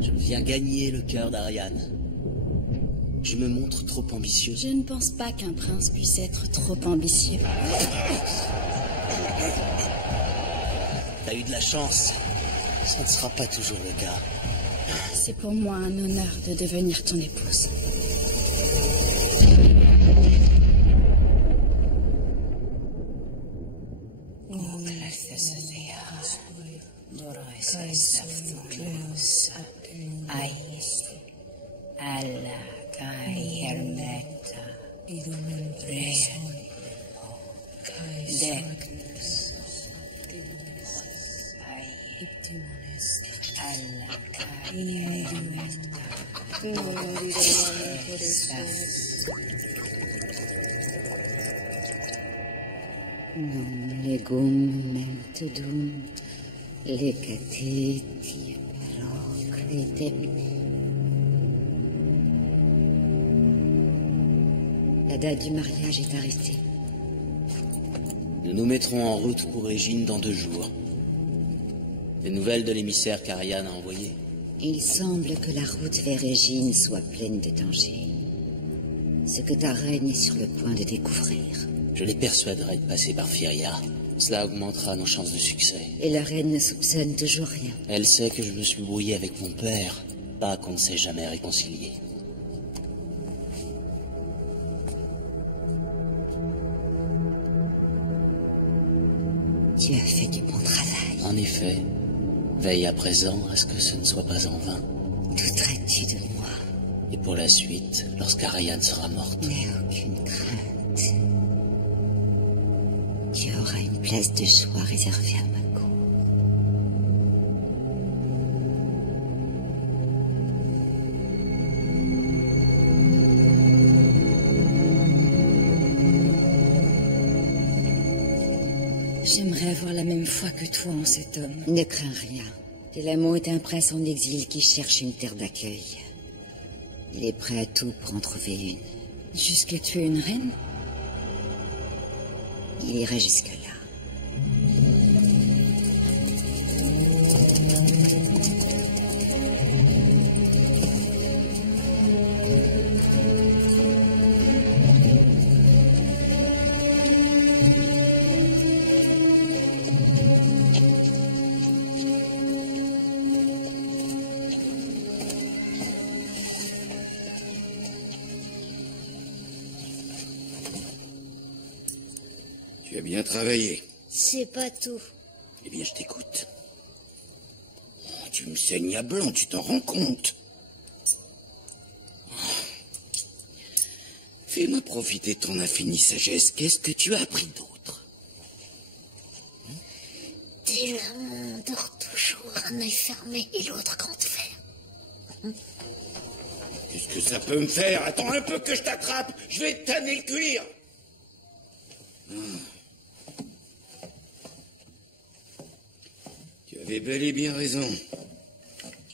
Je viens gagner le cœur d'Ariane. Je me montre trop ambitieux. Je ne pense pas qu'un prince puisse être trop ambitieux. T'as eu de la chance. Ça ne sera pas toujours le cas. C'est pour moi un honneur de devenir ton épouse. Non legum mentudum lecati parocretem. La date du mariage est arrêtée. Nous nous mettrons en route pour Régine dans 2 jours. Des nouvelles de l'émissaire qu'Ariane a envoyé? Il semble que la route vers Régine soit pleine de dangers. Ce que ta reine est sur le point de découvrir. Je les persuaderai de passer par Firia. Cela augmentera nos chances de succès. Et la reine ne soupçonne toujours rien. Elle sait que je me suis brouillé avec mon père, pas qu'on ne s'est jamais réconcilié. Tu as fait du bon travail. En effet, veille à présent à ce que ce ne soit pas en vain. Douterais-tu de moi? Et pour la suite, lorsqu'Ariane sera morte. N'aie aucune crainte. Tu auras une place de choix réservée à ma cour. J'aimerais avoir la même foi que toi en cet homme. Ne crains rien. Télamon est un prince en exil qui cherche une terre d'accueil. Il est prêt à tout pour en trouver une. Jusqu'à tuer une reine? Il irait jusque-là. Tu as bien travaillé. C'est pas tout. Eh bien, je t'écoute. Oh, tu me saignes à blanc, tu t'en rends compte? Fais-moi profiter de ton infinie sagesse. Qu'est-ce que tu as appris d'autre? Télamon dort toujours un œil fermé et l'autre grand ouvert. Qu'est-ce que ça peut me faire? Attends un peu que je t'attrape. Je vais te tanner le cuir. Tu avais bel et bien raison.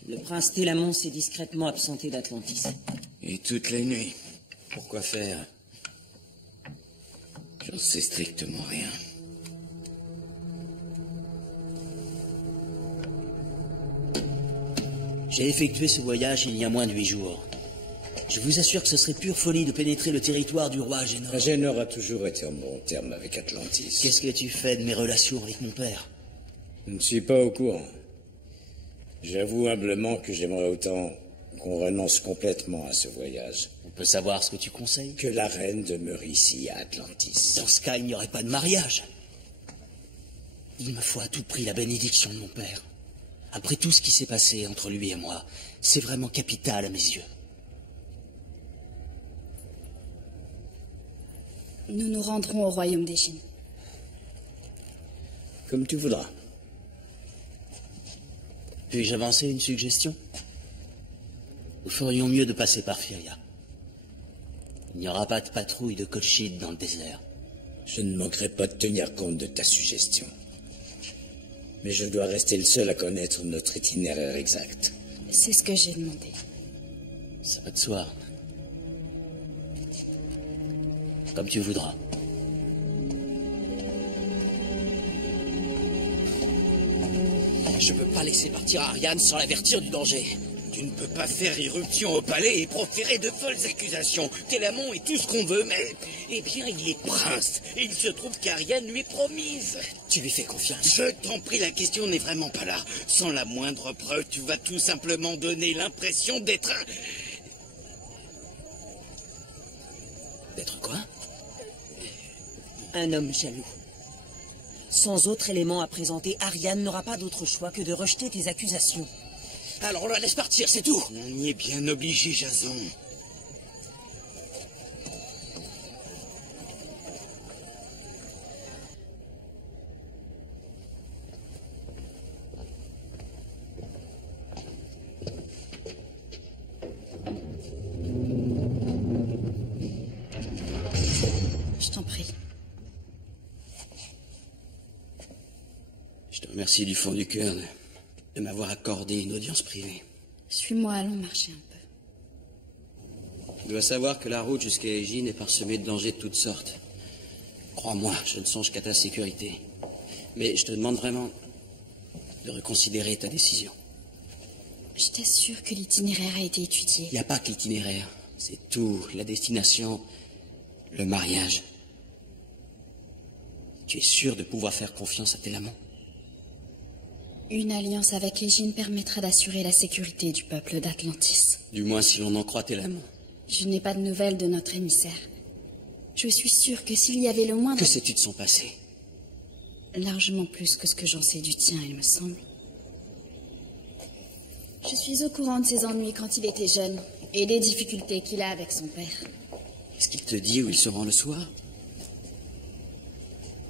Le prince Télamon s'est discrètement absenté d'Atlantis. Et toute la nuit. Pourquoi faire? J'en sais strictement rien. J'ai effectué ce voyage il y a moins de 8 jours. Je vous assure que ce serait pure folie de pénétrer le territoire du roi Agénor. Agénor a toujours été en bon terme avec Atlantis. Qu'est-ce que tu fais de mes relations avec mon père? Je ne suis pas au courant. J'avoue humblement que j'aimerais autant qu'on renonce complètement à ce voyage. On peut savoir ce que tu conseilles? Que la reine demeure ici à Atlantis. Dans ce cas, il n'y aurait pas de mariage. Il me faut à tout prix la bénédiction de mon père. Après tout ce qui s'est passé entre lui et moi, c'est vraiment capital à mes yeux. Nous nous rendrons au royaume des Chines. Comme tu voudras. Puis-je avancer une suggestion? Nous ferions mieux de passer par Firia. Il n'y aura pas de patrouille de Colchide dans le désert. Je ne manquerai pas de tenir compte de ta suggestion. Mais je dois rester le seul à connaître notre itinéraire exact. C'est ce que j'ai demandé. Ça va de soi. Comme tu voudras. Je peux pas laisser partir Ariane sans l'avertir du danger. Tu ne peux pas faire irruption au palais et proférer de folles accusations. Télamon est tout ce qu'on veut, mais... Eh bien, il est prince. Et il se trouve qu'Ariane lui est promise. Tu lui fais confiance. Je t'en prie, la question n'est vraiment pas là. Sans la moindre preuve, tu vas tout simplement donner l'impression d'être un... D'être quoi? Un homme jaloux. Sans autre élément à présenter, Ariane n'aura pas d'autre choix que de rejeter tes accusations. Alors on la laisse partir, c'est tout. On y est bien obligé, Jason. Je t'en prie. Je te remercie du fond du cœur de m'avoir accordé une audience privée. Suis-moi, allons marcher un peu. Tu dois savoir que la route jusqu'à Égine est parsemée de dangers de toutes sortes. Crois-moi, je ne songe qu'à ta sécurité. Mais je te demande vraiment de reconsidérer ta décision. Je t'assure que l'itinéraire a été étudié. Il n'y a pas que l'itinéraire. C'est tout, la destination, le mariage. Tu es sûr de pouvoir faire confiance à Télamon? Une alliance avec Égine permettra d'assurer la sécurité du peuple d'Atlantis. Du moins si l'on en croit Télamon. Je n'ai pas de nouvelles de notre émissaire. Je suis sûre que s'il y avait le moindre... Que sais-tu de son passé? Largement plus que ce que j'en sais du tien, il me semble. Je suis au courant de ses ennuis quand il était jeune et des difficultés qu'il a avec son père. Est-ce qu'il te dit où il se rend le soir?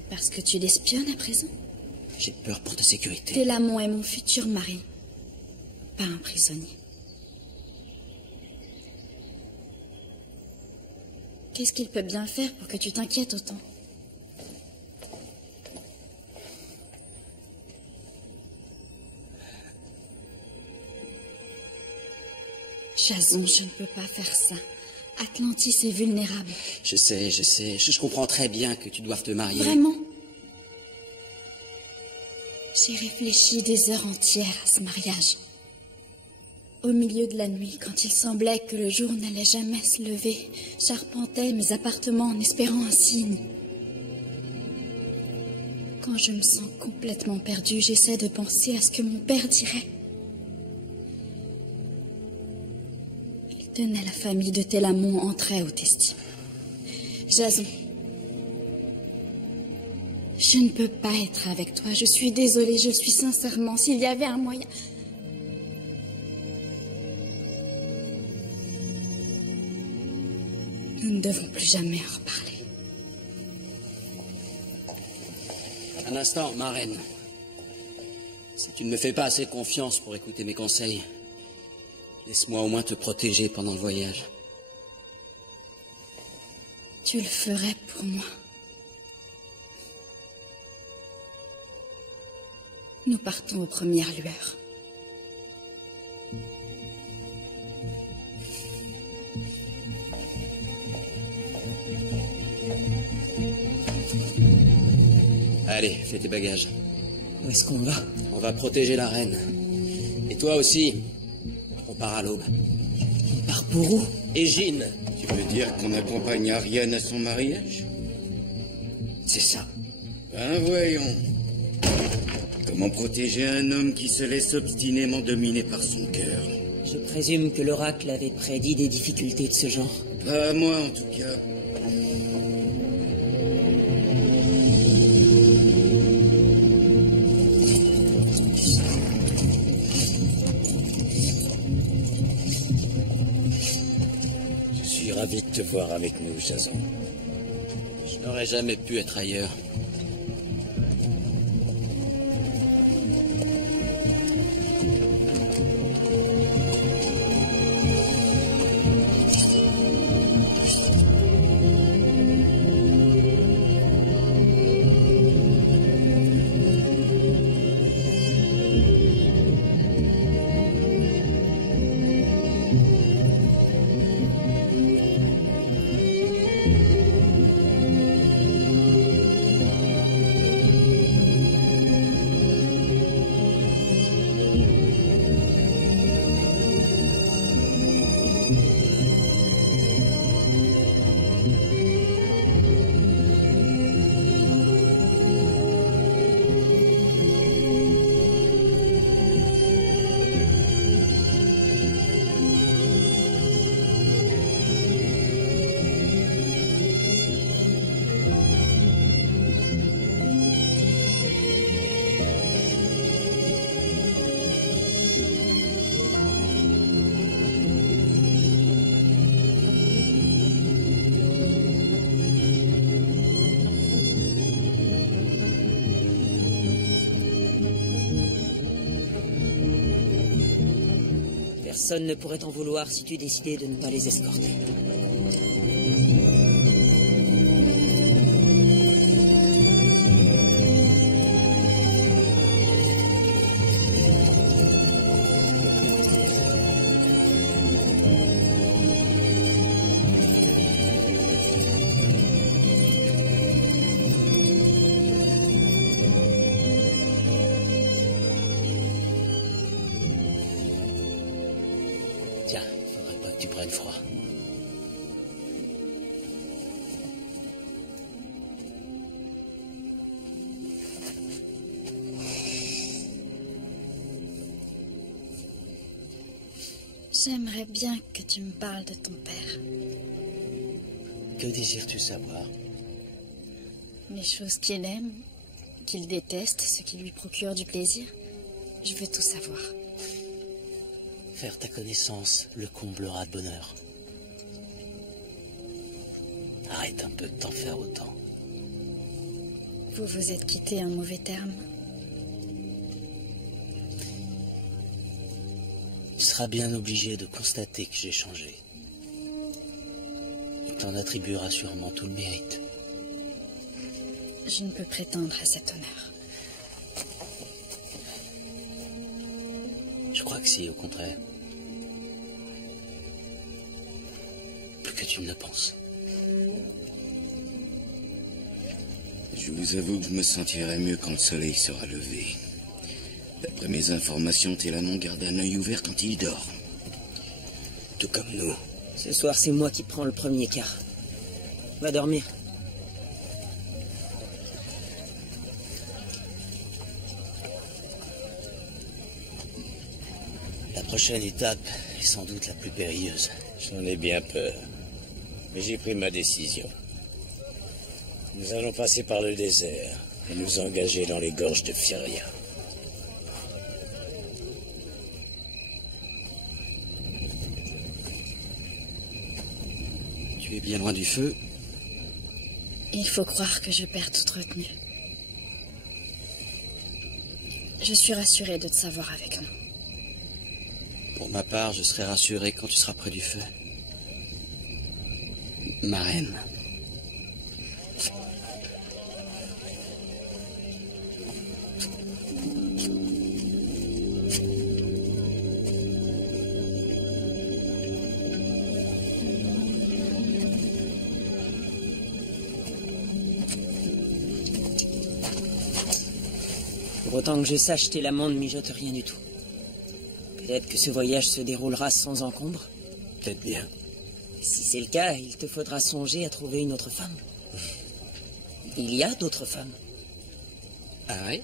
Parce que tu l'espionnes à présent? J'ai peur pour ta sécurité. Télamon est mon futur mari, pas un prisonnier. Qu'est-ce qu'il peut bien faire pour que tu t'inquiètes autant? Jason, je ne peux pas faire ça. Atlantis est vulnérable. Je sais. Je comprends très bien que tu doives te marier. Vraiment? J'ai réfléchi des heures entières à ce mariage. Au milieu de la nuit, quand il semblait que le jour n'allait jamais se lever, j'arpentais mes appartements en espérant un signe. Quand je me sens complètement perdue, j'essaie de penser à ce que mon père dirait. Il tenait la famille de Télamon en très haute estime. Jason, je ne peux pas être avec toi. Je suis désolée, je le suis sincèrement. S'il y avait un moyen... Nous ne devons plus jamais en reparler. Un instant, ma reine. Si tu ne me fais pas assez confiance pour écouter mes conseils, laisse-moi au moins te protéger pendant le voyage. Tu le ferais pour moi. Nous partons aux premières lueurs. Allez, fais tes bagages. Où est-ce qu'on va? On va protéger la reine. Et toi aussi. On part à l'aube. On part pour où? Égine. Tu veux dire qu'on accompagne Ariane à son mariage? C'est ça. Ben voyons. Comment protéger un homme qui se laisse obstinément dominer par son cœur? Je présume que l'oracle avait prédit des difficultés de ce genre. Pas moi, en tout cas. Je suis ravi de te voir avec nous, Jason. Je n'aurais jamais pu être ailleurs. Personne ne pourrait t'en vouloir si tu décidais de ne pas les escorter. Tiens, faudrait pas que tu prennes froid. J'aimerais bien que tu me parles de ton père. Que désires-tu savoir? Les choses qu'il aime, qu'il déteste, ce qui lui procure du plaisir. Je veux tout savoir. Faire ta connaissance le comblera de bonheur. Arrête un peu de t'en faire autant. Vous vous êtes quittés en mauvais termes. Tu seras bien obligé de constater que j'ai changé. Tu t'en attribueras sûrement tout le mérite. Je ne peux prétendre à cet honneur. Je crois que si, au contraire. Plus que tu ne le penses. Je vous avoue que je me sentirai mieux quand le soleil sera levé. D'après mes informations, Télamon garde un œil ouvert quand il dort. Tout comme nous. Ce soir, c'est moi qui prends le premier quart. Va dormir. La prochaine étape est sans doute la plus périlleuse. J'en ai bien peur. Mais j'ai pris ma décision. Nous allons passer par le désert et nous engager dans les gorges de Firia. Tu es bien loin du feu. Il faut croire que je perds toute retenue. Je suis rassurée de te savoir avec nous. Pour ma part, je serai rassuré quand tu seras près du feu. Ma reine. Pour autant que je sache, Télamon ne mijote rien du tout. Peut-être que ce voyage se déroulera sans encombre. Peut-être bien. Si c'est le cas, il te faudra songer à trouver une autre femme. Il y a d'autres femmes. Ah ouais?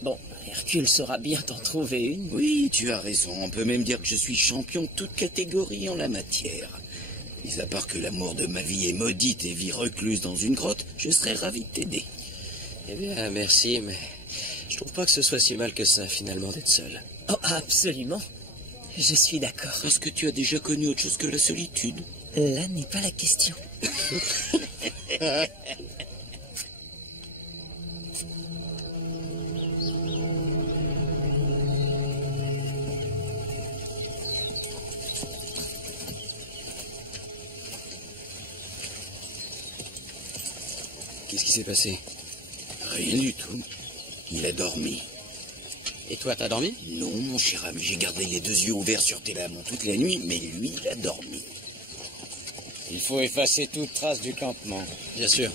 Bon, Hercule saura bien t'en trouver une. Oui, tu as raison. On peut même dire que je suis champion de toute catégorie en la matière. Mis à part que l'amour de ma vie est maudite et vit recluse dans une grotte, je serais ravi de t'aider. Eh bien, merci, mais je trouve pas que ce soit si mal que ça, finalement, d'être seul. Oh, absolument. Je suis d'accord. Parce que tu as déjà connu autre chose que la solitude. Là n'est pas la question. Qu'est-ce qui s'est passé? Rien du tout. Il a dormi. Et toi, t'as dormi? Non, mon cher ami, j'ai gardé les deux yeux ouverts sur Télamon toute la nuit, mais lui, il a dormi. Il faut effacer toute trace du campement. Bien sûr.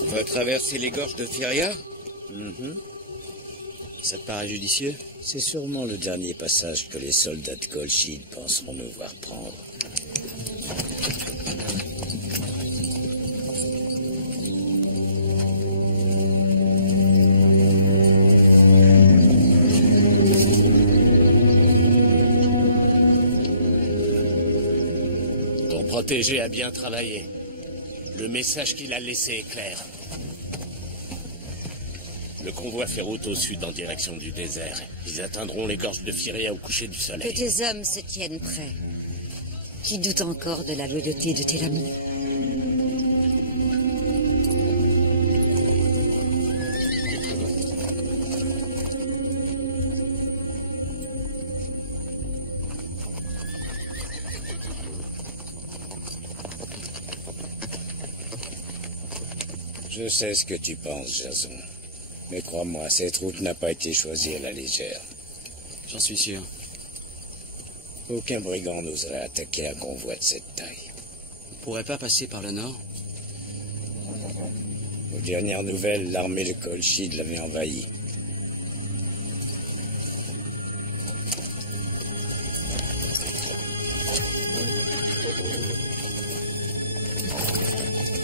On va traverser les gorges de Firia? Ça te paraît judicieux? C'est sûrement le dernier passage que les soldats de Colchide penseront nous voir prendre. protégé a bien travaillé. Le message qu'il a laissé est clair. Le convoi fait route au sud en direction du désert. Ils atteindront les gorges de Firia au coucher du soleil. Que tes hommes se tiennent prêts. Qui doute encore de la loyauté de Télamon? Je sais ce que tu penses, Jason. Mais crois-moi, cette route n'a pas été choisie à la légère. J'en suis sûr. Aucun brigand n'oserait attaquer un convoi de cette taille. On pourrait pas passer par le nord? Aux dernières nouvelles, l'armée de Kolchid l'avait envahi.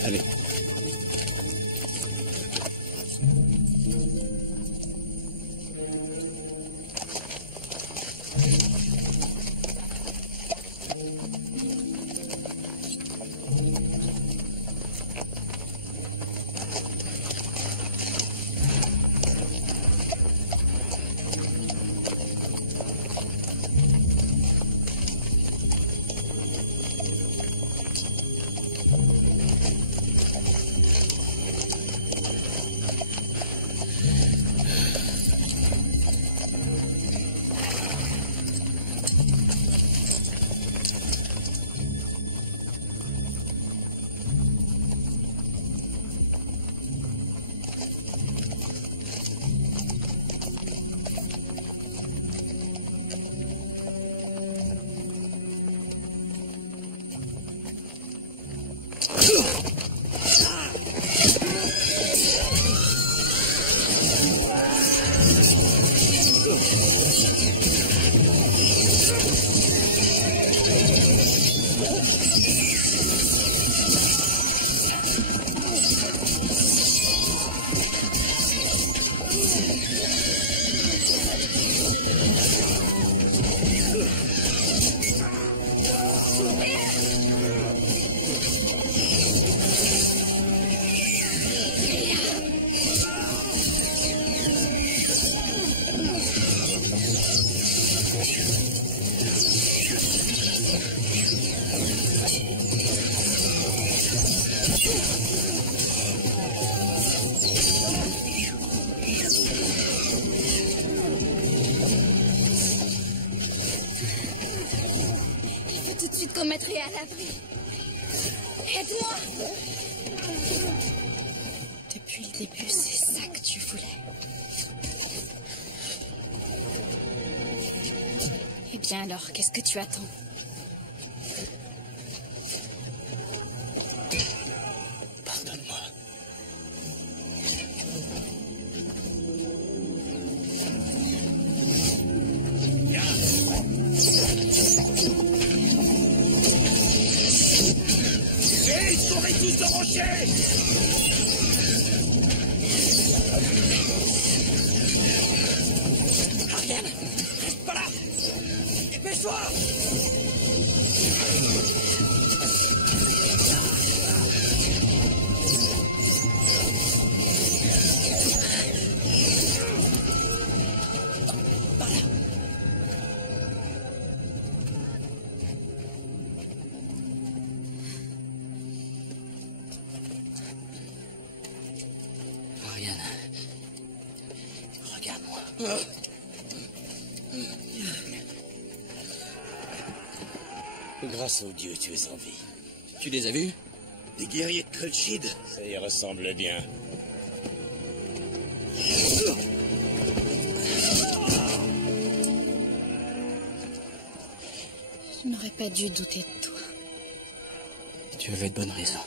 Allez. Qu'on mettrait à l'abri. Aide-moi! Depuis le début, c'est ça que tu voulais. Eh bien alors, qu'est-ce que tu attends? Pardonne-moi. Tous de rocher! Ariane, reste pas là! Dépêche-toi! Grâce au Dieu, tu es en vie. Tu les as vus? Des guerriers de Kolchid? Ça y ressemble bien. Je n'aurais pas dû douter de toi. Tu avais de bonnes raisons.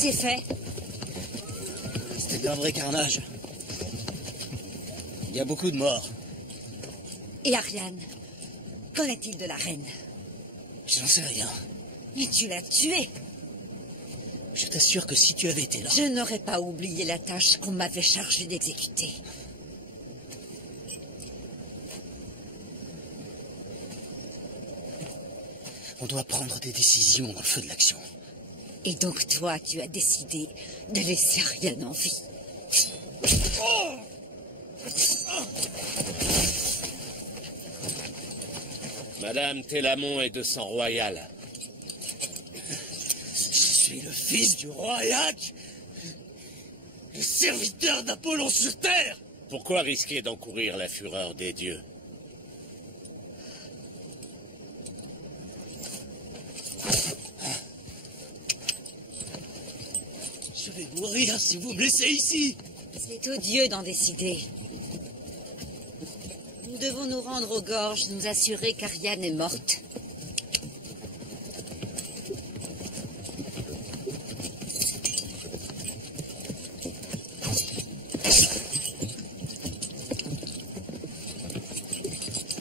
C'est fait. C'était un vrai carnage. Il y a beaucoup de morts. Et Ariane? Qu'en est-il de la reine? Je n'en sais rien. Mais tu l'as tuée. Je t'assure que si tu avais été là... Je n'aurais pas oublié la tâche qu'on m'avait chargée d'exécuter. On doit prendre des décisions dans le feu de l'action. Et donc toi, tu as décidé de laisser Ariane en vie. Madame Télamon est de sang royal. Je suis le fils du roi Éaque, le serviteur d'Apollon sur terre. Pourquoi risquer d'encourir la fureur des dieux? Je vais mourir si vous me laissez ici. C'est aux dieux d'en décider. Nous devons nous rendre aux gorges, nous assurer qu'Ariane est morte.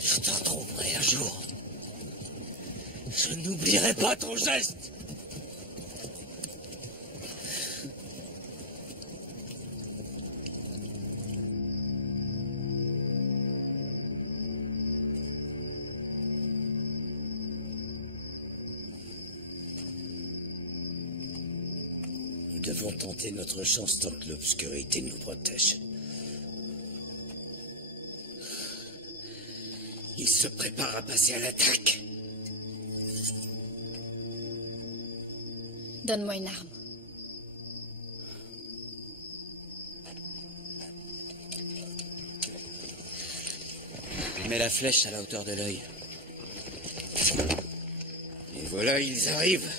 Je te retrouverai un jour. Je n'oublierai pas ton geste. Nous devons tenter notre chance tant que l'obscurité nous protège. Il se prépare à passer à l'attaque. Donne-moi une arme. Mets la flèche à la hauteur de l'œil. Et voilà, ils arrivent.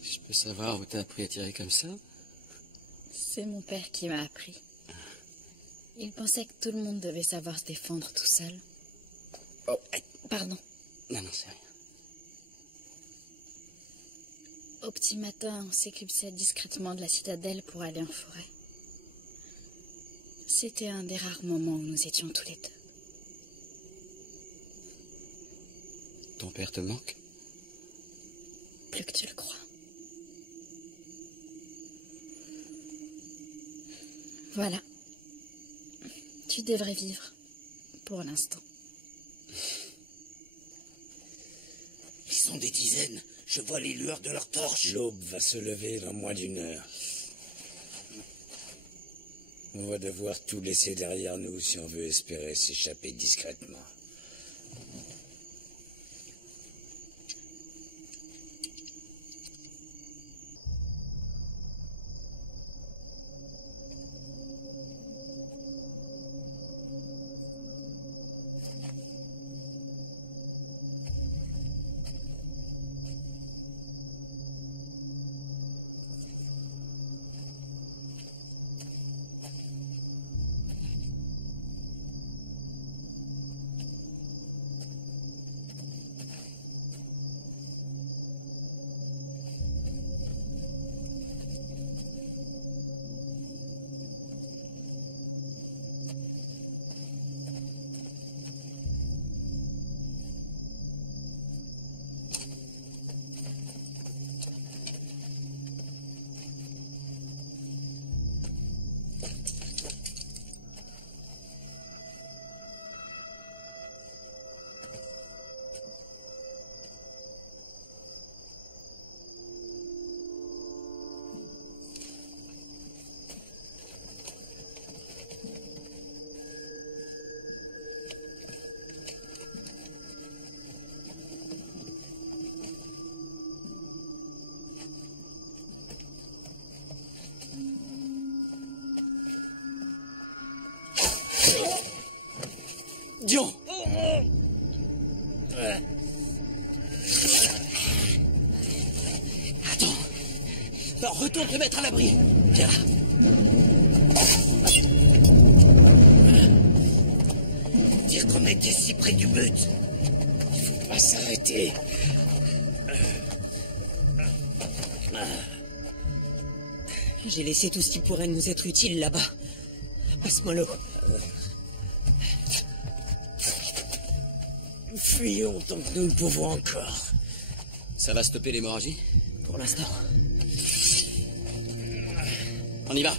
Je peux savoir où t'as appris à tirer comme ça? C'est mon père qui m'a appris. Il pensait que tout le monde devait savoir se défendre tout seul. Oh, Pardon. non, c'est rien. Au petit matin, on s'éclipsait discrètement de la citadelle pour aller en forêt. C'était un des rares moments où nous étions tous les deux. Ton père te manque? Plus que tu le crois. Voilà. Tu devrais vivre. Pour l'instant. Ils sont des dizaines. Je vois les lueurs de leurs torches. L'aube va se lever dans moins d'une heure. On va devoir tout laisser derrière nous si on veut espérer s'échapper discrètement. Non, retourne te mettre à l'abri. Viens là. Dire qu'on était si près du but. Il faut pas s'arrêter. J'ai laissé tout ce qui pourrait nous être utile là-bas. Passe-moi l'eau. Fuyons tant que nous le pouvons encore. Ça va stopper l'hémorragie? Pour l'instant. On y va.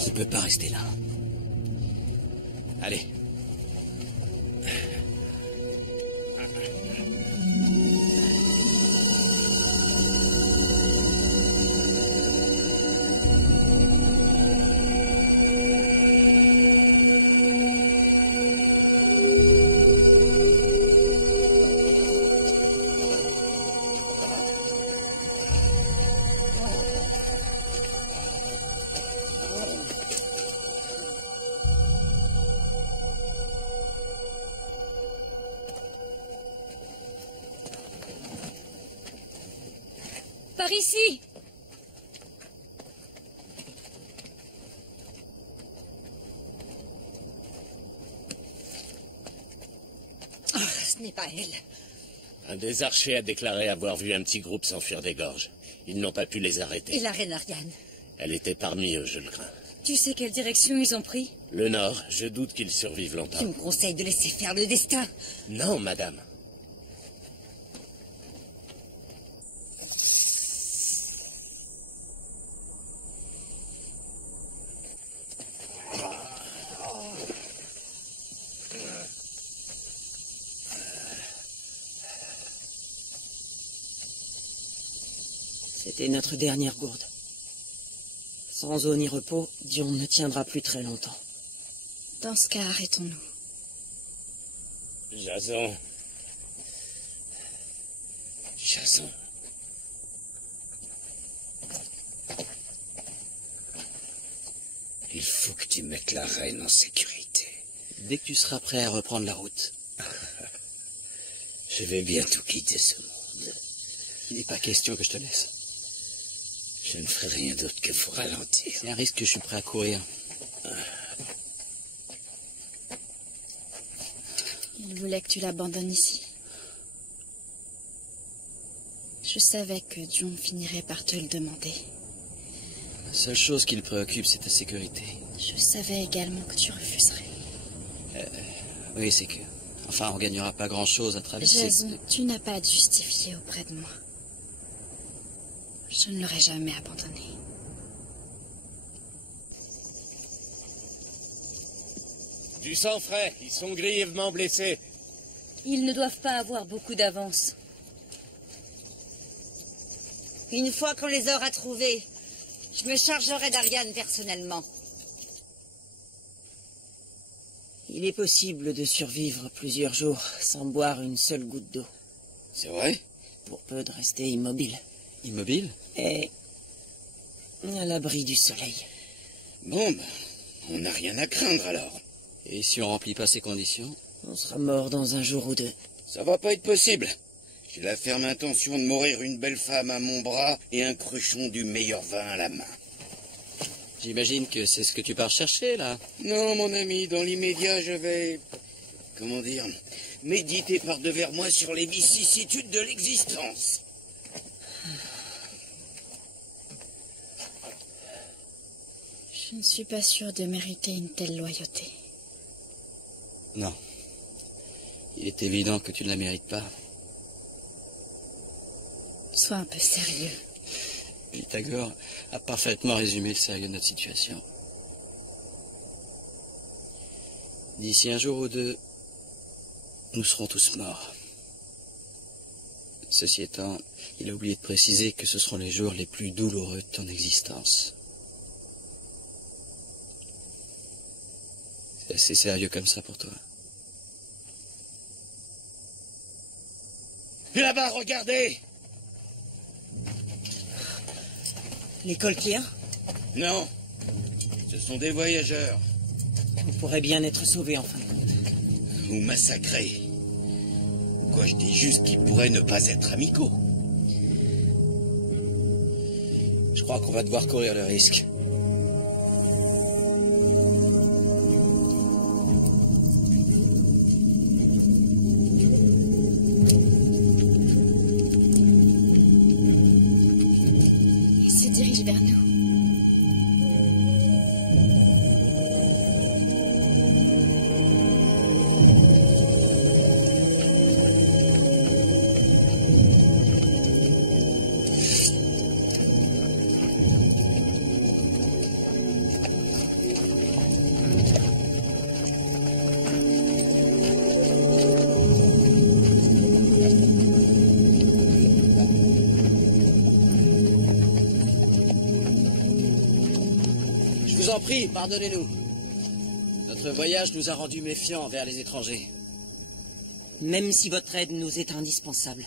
On peut pas rester là. Allez. Par ici! Oh, ce n'est pas elle. Un des archers a déclaré avoir vu un petit groupe s'enfuir des gorges. Ils n'ont pas pu les arrêter. Et la reine Ariane? Elle était parmi eux, je le crains. Tu sais quelle direction ils ont pris? Le nord, je doute qu'ils survivent longtemps. Tu me conseilles de laisser faire le destin? Non, madame. C'était notre dernière gourde. Sans eau ni repos, Dion ne tiendra plus très longtemps. Dans ce cas, arrêtons-nous. Jason. Jason. Il faut que tu mettes la reine en sécurité. Dès que tu seras prêt à reprendre la route. Je vais bientôt quitter ce monde. Il n'est pas question que je te laisse. Je ne ferai rien d'autre que vous ralentir. C'est un risque que je suis prêt à courir. Il voulait que tu l'abandonnes ici. Je savais que Dion finirait par te le demander. La seule chose qui le préoccupe, c'est ta sécurité. Je savais également que tu refuserais. Oui, c'est que... Enfin, on gagnera pas grand-chose à traverser... Jason, tu n'as pas à te justifier auprès de moi. Je ne l'aurais jamais abandonné. Du sang frais, ils sont grièvement blessés. Ils ne doivent pas avoir beaucoup d'avance. Une fois qu'on les aura trouvés, je me chargerai d'Ariane personnellement. Il est possible de survivre plusieurs jours sans boire une seule goutte d'eau. C'est vrai? Pour peu de rester immobile. Immobile? Et à l'abri du soleil. Bon, ben, on n'a rien à craindre alors. Et si on remplit pas ces conditions? On sera mort dans un jour ou deux. Ça va pas être possible. J'ai la ferme intention de mourir une belle femme à mon bras et un cruchon du meilleur vin à la main. J'imagine que c'est ce que tu pars chercher, là. Non, mon ami, dans l'immédiat, je vais... Comment dire? Méditer par devers moi sur les vicissitudes de l'existence. Je ne suis pas sûre de mériter une telle loyauté. Non. Il est évident que tu ne la mérites pas. Sois un peu sérieux. Pythagore a parfaitement résumé le sérieux de notre situation. D'ici un jour ou deux, nous serons tous morts. Ceci étant, il a oublié de préciser que ce seront les jours les plus douloureux de ton existence. C'est assez sérieux comme ça pour toi. Là-bas, regardez! Les Colquiens? Non, ce sont des voyageurs. Vous pourrez bien être sauvés, enfin. Ou massacrés. Quoi, je dis juste qu'ils pourraient ne pas être amicaux. Je crois qu'on va devoir courir le risque. Il se dirige vers nous. Je vous en prie, pardonnez-nous. Notre voyage nous a rendus méfiants envers les étrangers. Même si votre aide nous est indispensable.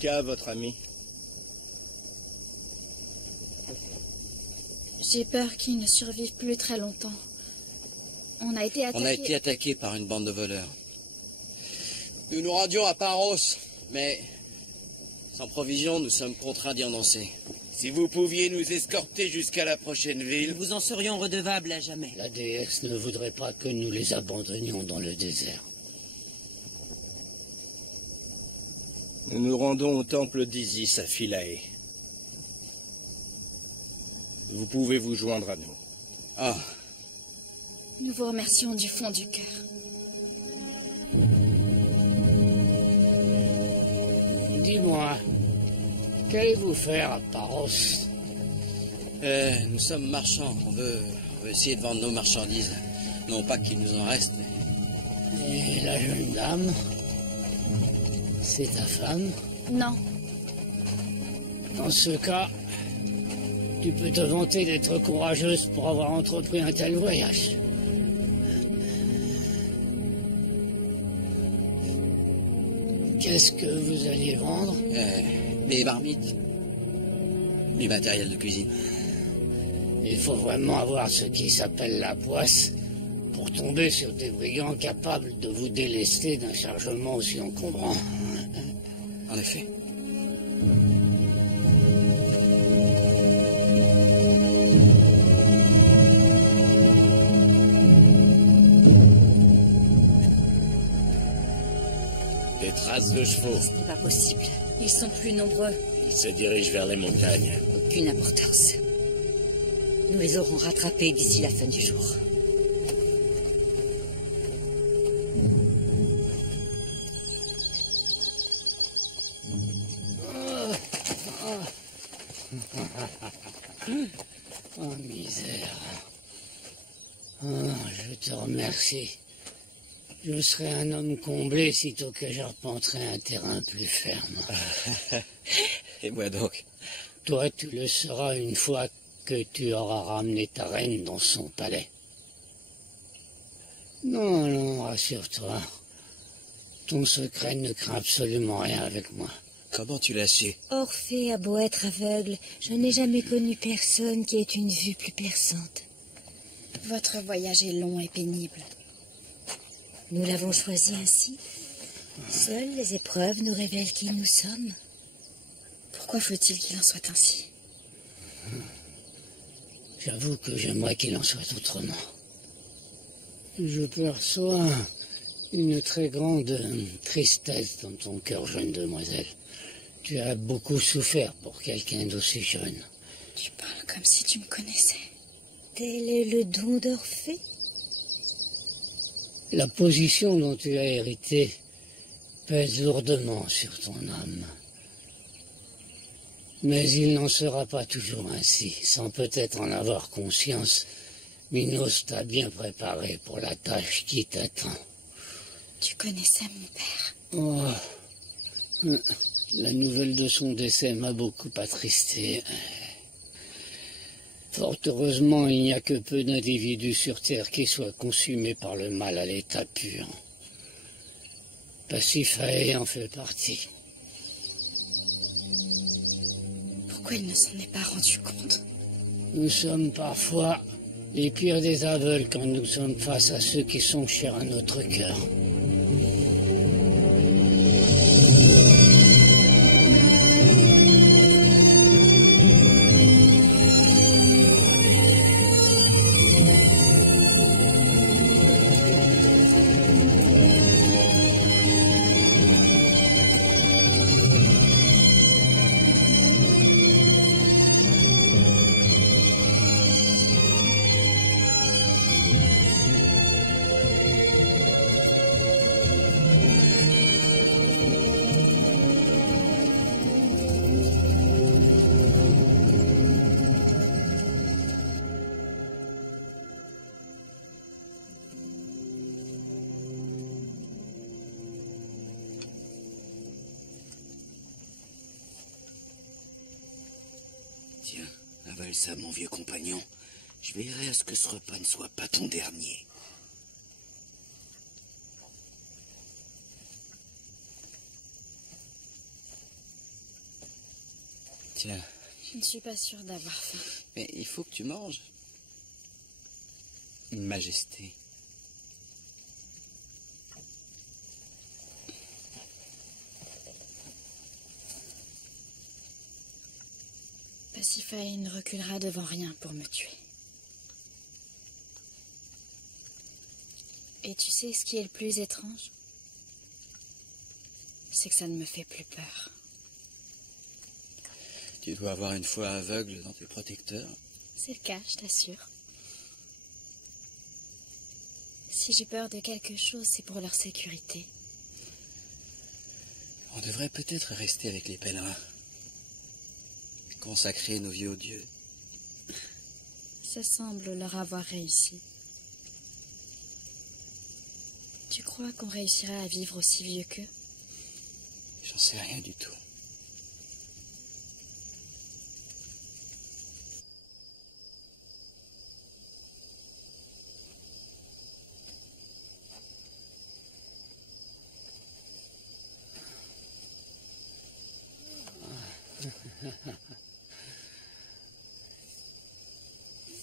Qu'a votre ami? J'ai peur qu'il ne survive plus très longtemps. On a été attaqués... On a été attaqués par une bande de voleurs. Nous nous rendions à Paros, mais sans provision, nous sommes contraints d'y renoncer. Si vous pouviez nous escorter jusqu'à la prochaine ville... Nous vous en serions redevables à jamais. La déesse ne voudrait pas que nous les abandonnions dans le désert. Nous nous rendons au temple d'Isis à Philae. Vous pouvez vous joindre à nous. Ah, Nous vous remercions du fond du cœur. Dis-moi, qu'allez-vous faire à Paros? nous sommes marchands. On veut essayer de vendre nos marchandises. Non pas qu'il nous en reste, mais... Et la jeune dame? C'est ta femme? Non, Dans ce cas, tu peux te vanter d'être courageuse pour avoir entrepris un tel voyage. Qu'est-ce que vous alliez vendre? des marmites. Du matériel de cuisine. Il faut vraiment avoir ce qui s'appelle la poisse pour tomber sur des brigands capables de vous délester d'un chargement aussi encombrant. En effet. Des traces de chevaux. C'est pas possible. ils sont plus nombreux. Ils se dirigent vers les montagnes. Aucune importance. Nous les aurons rattrapés d'ici la fin du jour. Oh, misère. Oh, je te remercie. Je serai un homme comblé sitôt que j'arpenterai un terrain plus ferme. Et moi donc? Toi, tu le seras une fois que tu auras ramené ta reine dans son palais. Non, non, rassure-toi. Ton secret ne craint absolument rien avec moi. Comment tu l'as su? Orphée a beau être aveugle, je n'ai jamais connu personne qui ait une vue plus perçante. Votre voyage est long et pénible. Nous l'avons choisi ainsi. Seules les épreuves nous révèlent qui nous sommes. Pourquoi faut-il qu'il en soit ainsi? J'avoue que j'aimerais qu'il en soit autrement. Je perçois une très grande tristesse dans ton cœur, jeune demoiselle. Tu as beaucoup souffert pour quelqu'un d'aussi jeune. Tu parles comme si tu me connaissais. Tel est le don d'Orphée. La position dont tu as hérité pèse lourdement sur ton âme. Mais il n'en sera pas toujours ainsi, sans peut-être en avoir conscience. Minos t'a bien préparé pour la tâche qui t'attend. Tu connaissais mon père? Oh, la nouvelle de son décès m'a beaucoup attristé. Fort heureusement, il n'y a que peu d'individus sur Terre qui soient consumés par le mal à l'état pur. Pasiphae en fait partie. Pourquoi il ne s'en est pas rendu compte? Nous sommes parfois les pires des aveugles quand nous sommes face à ceux qui sont chers à notre cœur. Tiens, avale ça, mon vieux compagnon. Je veillerai à ce que ce repas ne soit pas ton dernier. Tiens. Je ne suis pas sûre d'avoir faim. Mais il faut que tu manges. Majesté. Pasiphae ne reculera devant rien pour me tuer. Et tu sais ce qui est le plus étrange? C'est que ça ne me fait plus peur. Tu dois avoir une foi aveugle dans tes protecteurs. C'est le cas, je t'assure. Si j'ai peur de quelque chose, c'est pour leur sécurité. On devrait peut-être rester avec les pèlerins. Consacrer nos vies aux dieux. Ça semble leur avoir réussi. Tu crois qu'on réussira à vivre aussi vieux qu'eux? J'en sais rien du tout.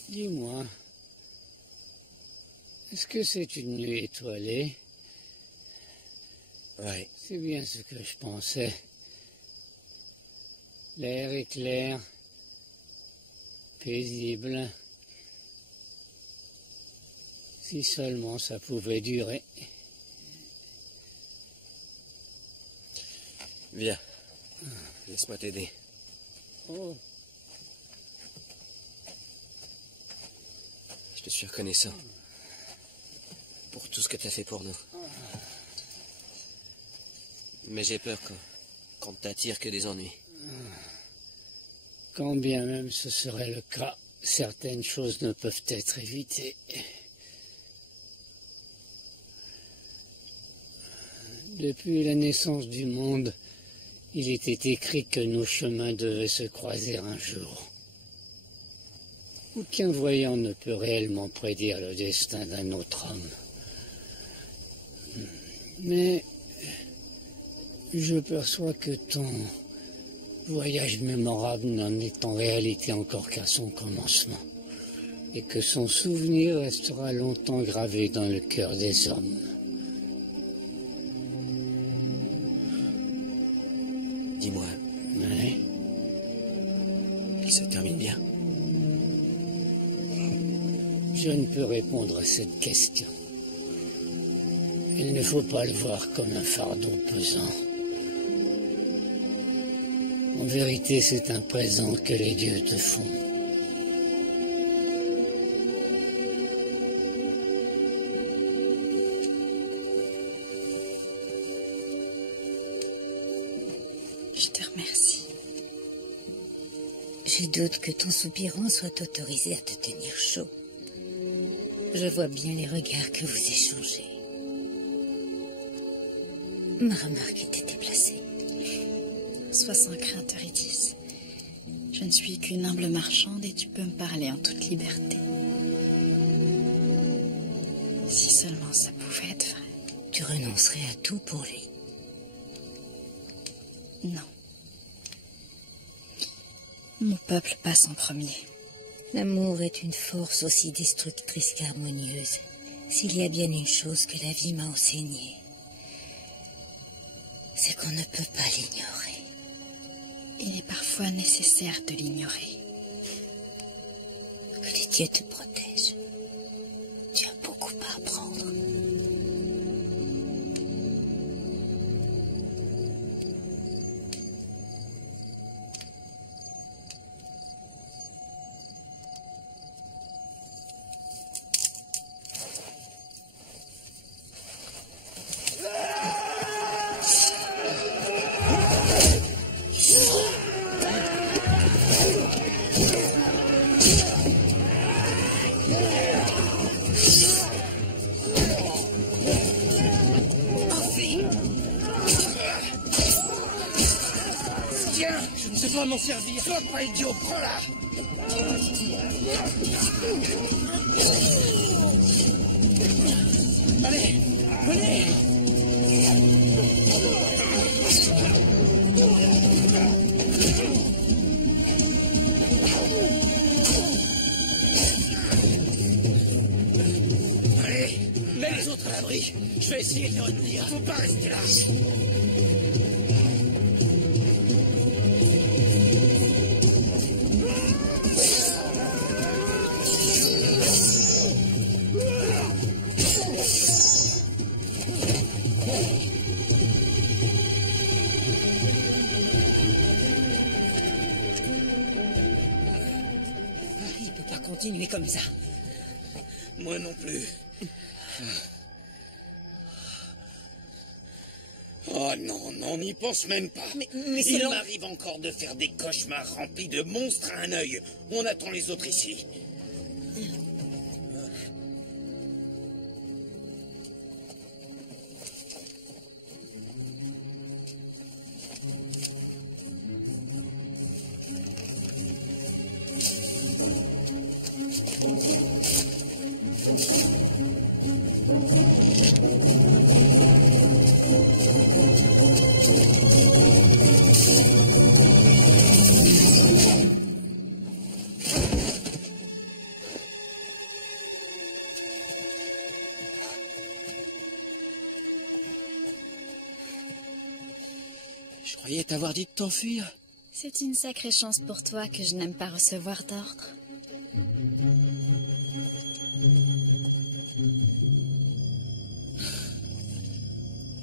Dis-moi, est-ce que c'est une nuit étoilée? Ouais. C'est bien ce que je pensais. L'air est clair, paisible. Si seulement ça pouvait durer. Viens, laisse-moi t'aider. Oh. Je te suis reconnaissant pour tout ce que tu as fait pour nous. Mais j'ai peur qu'on ne t'attire que des ennuis. Quand bien même ce serait le cas, certaines choses ne peuvent être évitées. Depuis la naissance du monde, il était écrit que nos chemins devaient se croiser un jour. Aucun voyant ne peut réellement prédire le destin d'un autre homme. Mais je perçois que ton voyage mémorable n'en est en réalité encore qu'à son commencement, et que son souvenir restera longtemps gravé dans le cœur des hommes. Dis-moi. Ouais. Il se termine bien. Je ne peux répondre à cette question. Il ne faut pas le voir comme un fardeau pesant. En vérité, c'est un présent que les dieux te font. Je te remercie. Je doute que ton soupirant soit autorisé à te tenir chaud. Je vois bien les regards que vous échangez. Ma remarque était déplacée. Sois sans crainte, Eurydice. Je ne suis qu'une humble marchande et tu peux me parler en toute liberté. Si seulement ça pouvait être vrai. Tu renoncerais à tout pour lui. Non. Mon peuple passe en premier. L'amour est une force aussi destructrice qu'harmonieuse. S'il y a bien une chose que la vie m'a enseignée, c'est qu'on ne peut pas l'ignorer. Il est parfois nécessaire de l'ignorer. Que les dieux te protègent. Tu as beaucoup à apprendre. M'en servir. Sois pas idiot, prends-la. Allez, venez. Allez, mets les autres à l'abri. Je vais essayer de les retenir. Faut pas rester là. Continuez comme ça. Moi non plus. Oh non, non, n'y pense même pas. Mais il m'arrive encore de faire des cauchemars remplis de monstres à un œil. On attend les autres ici. Je croyais t'avoir dit de t'enfuir. C'est une sacrée chance pour toi que je n'aime pas recevoir d'ordre.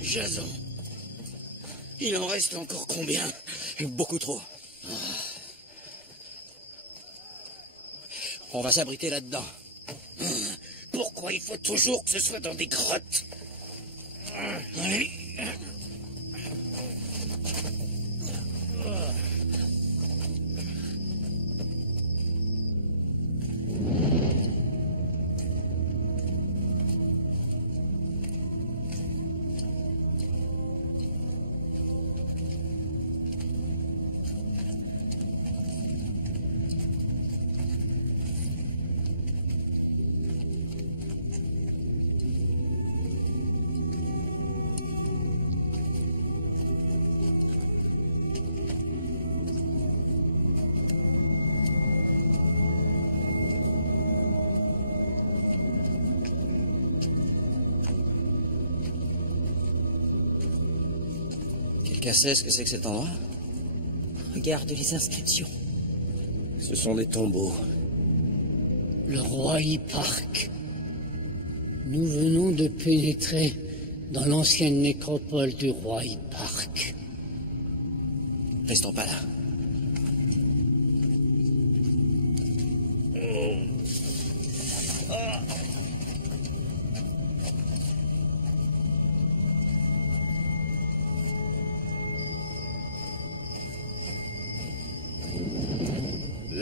Jason. Il en reste encore combien? Beaucoup trop. On va s'abriter là-dedans. Pourquoi il faut toujours que ce soit dans des grottes? Allez. Quelqu'un sait ce que c'est que cet endroit? Regarde les inscriptions. Ce sont des tombeaux. Le roi Hipparque. Nous venons de pénétrer dans l'ancienne nécropole du roi Hipparque. Restons pas là.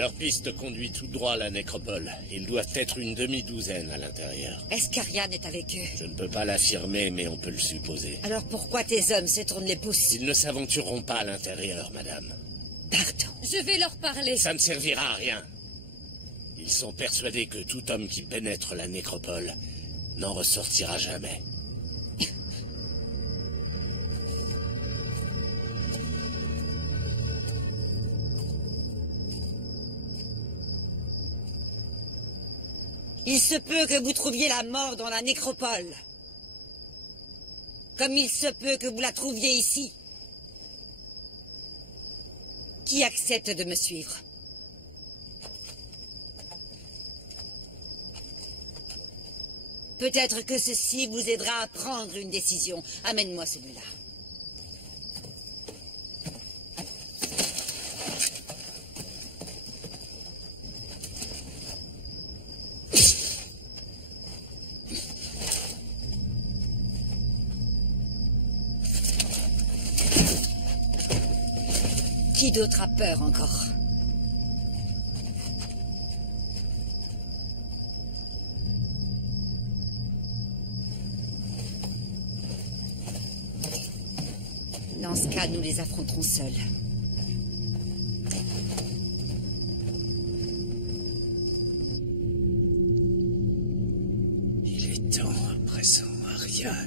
Leur piste conduit tout droit à la nécropole. Ils doivent être une demi-douzaine à l'intérieur. Est-ce qu'Ariane est avec eux? Je ne peux pas l'affirmer, mais on peut le supposer. Alors pourquoi tes hommes se tournent les pouces? Ils ne s'aventureront pas à l'intérieur, madame. Pardon. Je vais leur parler. Ça ne servira à rien. Ils sont persuadés que tout homme qui pénètre la nécropole n'en ressortira jamais. Il se peut que vous trouviez la mort dans la nécropole. Comme il se peut que vous la trouviez ici. Qui accepte de me suivre? Peut-être que ceci vous aidera à prendre une décision. Amène-moi celui-là. Qui d'autre a peur encore? Dans ce cas, nous les affronterons seuls. Il est temps à présent, Ariane.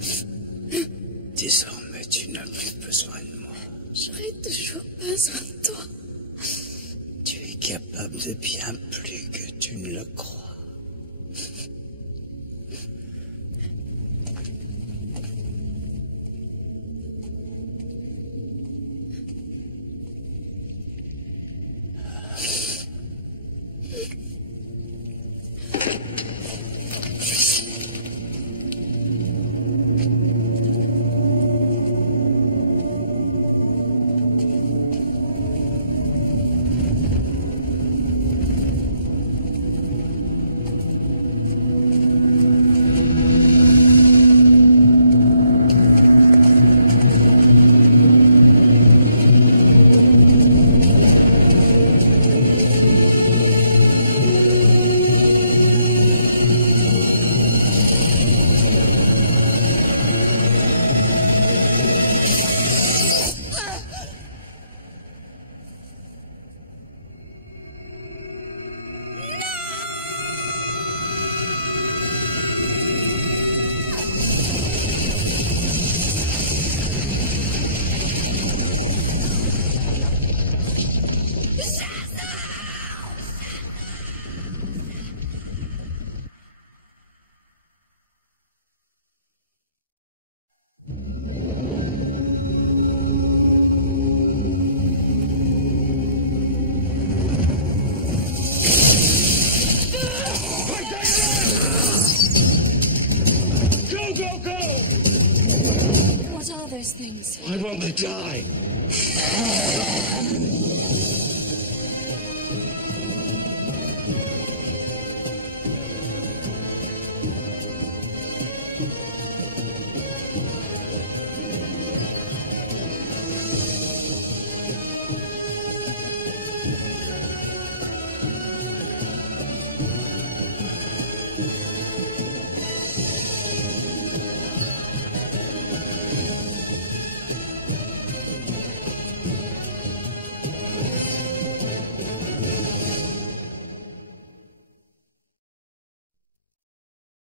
Désormais, tu n'as plus besoin de moi. J'aurai toujours besoin de toi. Tu es capable de bien plus que tu ne le crois. What are those things? I want to die.